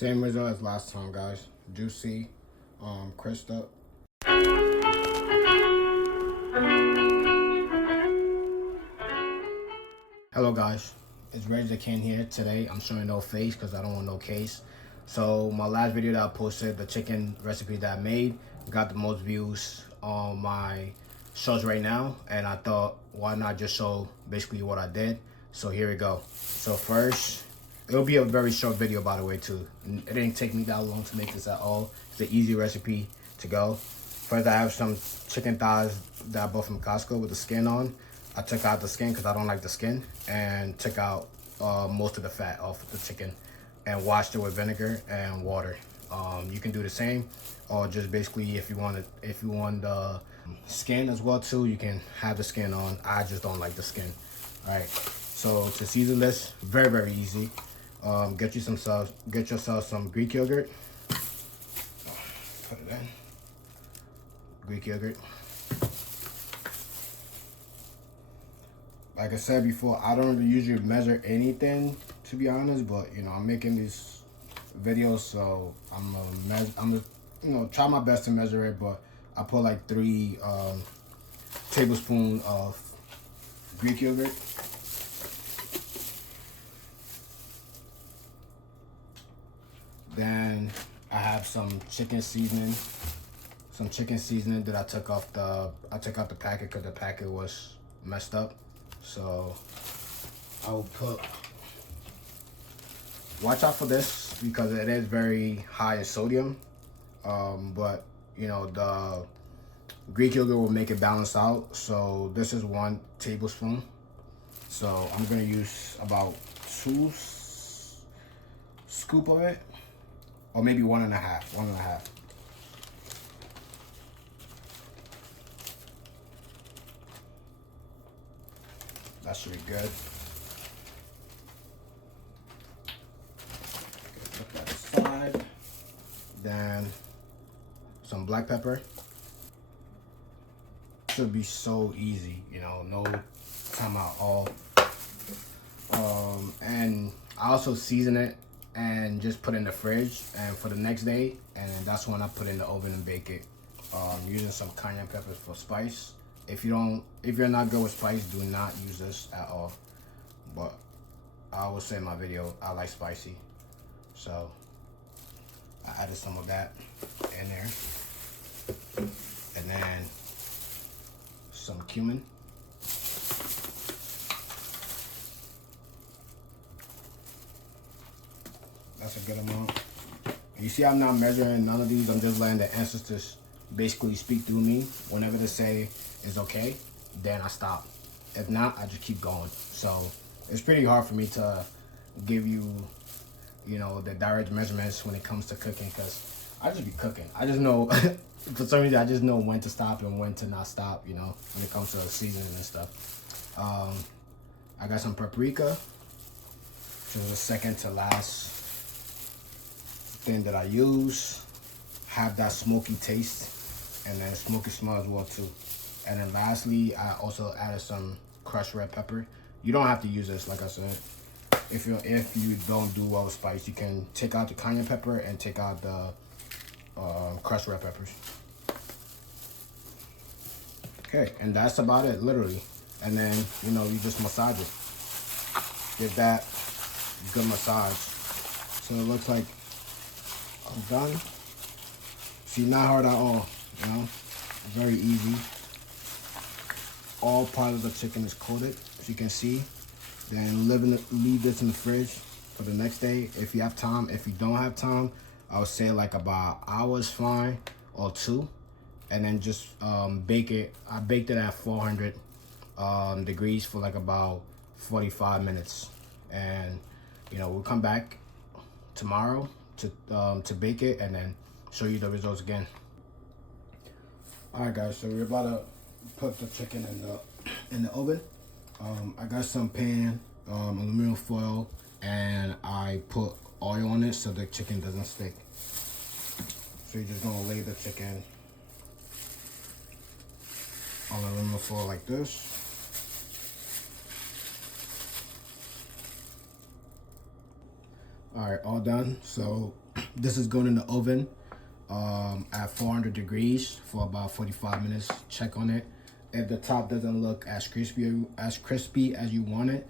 Same result as last time, guys. Juicy, crisp up. Hello guys, it's Reg the King here. Today I'm showing no face because I don't want no case. So my last video that I posted, the chicken recipe that I made, got the most views on my shorts right now, and I thought why not just show basically what I did. So here we go. So first, it'll be a very short video, by the way, too. It didn't take me that long to make this at all. It's an easy recipe to go. First, I have some chicken thighs that I bought from Costco with the skin on. I took out the skin because I don't like the skin, and took out most of the fat off of the chicken and washed it with vinegar and water. You can do the same, or just basically if you want the skin as well too, you can have the skin on. I just don't like the skin. All right, so to season this, very easy. Get yourself some Greek yogurt. Put it in. Greek yogurt. Like I said before, I don't usually measure anything, to be honest, but you know, I'm making these videos, so I'm gonna try my best to measure it. But I put like 3 tablespoons of Greek yogurt. Then I have some chicken seasoning. That I took out the packet because the packet was messed up. So I will watch out for this because it is very high in sodium. But you know, the Greek yogurt will make it balance out. So this is 1 tablespoon. So I'm gonna use about 2 scoop of it, or maybe 1.5. That should be good. Put that aside. Then some black pepper. Should be so easy, you know, no time at all. And I also season it and just put it in the fridge and for the next day, and that's when I put it in the oven and bake it. Using some cayenne pepper for spice. If you're not good with spice, do not use this at all. But I always say in my video, I like spicy. So I added some of that in there. And then some cumin. That's a good amount. And you see I'm not measuring none of these. I'm just letting the ancestors basically speak through me. Whenever they say is okay, then I stop. If not, I just keep going. So it's pretty hard for me to give you, you know, the direct measurements when it comes to cooking, because I just be cooking. I just know, for some reason, I just know when to stop and when to not stop, you know, when it comes to seasoning and stuff. I got some paprika, which is the second to last thing that I use. Have that smoky taste and then smoky smell as well too. And then lastly, I also added some crushed red pepper. You don't have to use this, like I said. If you don't do well with spice, you can take out the cayenne pepper and take out the crushed red peppers. Okay, and that's about it, literally. And then, you know, you just massage it. Give that good massage. So it looks like I'm done. See, not hard at all, you know, very easy. All part of the chicken is coated, as you can see. Then leave this in the fridge for the next day if you have time. If you don't have time, I would say like about an hour is fine, or 2. And then just bake it. I baked it at 400 degrees for like about 45 minutes. And you know, we'll come back tomorrow to bake it and then show you the results again. All right, guys. So we're about to put the chicken in the oven. I got some pan, aluminum foil, and I put oil on it so the chicken doesn't stick. So you're just gonna lay the chicken on aluminum foil like this. All right, all done. So This is going in the oven at 400 degrees for about 45 minutes. Check on it. If the top doesn't look as crispy as you want it,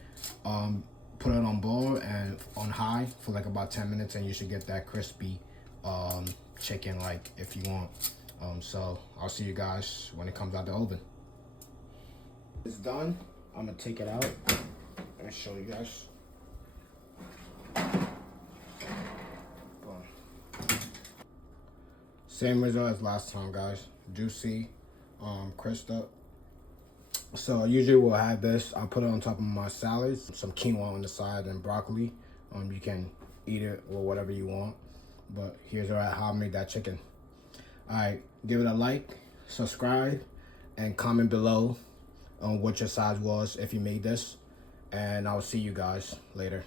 put it on board and on high for like about 10 minutes, and you should get that crispy chicken like if you want. So I'll see you guys when it comes out the oven. It's done. I'm gonna take it out and show you guys. Boom. Same result as last time, guys. Juicy, crisped up. So usually we'll have this. I'll put it on top of my salads, some quinoa on the side and broccoli. You can eat it or whatever you want. But here's how I made that chicken. All right, give it a like, subscribe, and comment below on what your size was if you made this. And I'll see you guys later.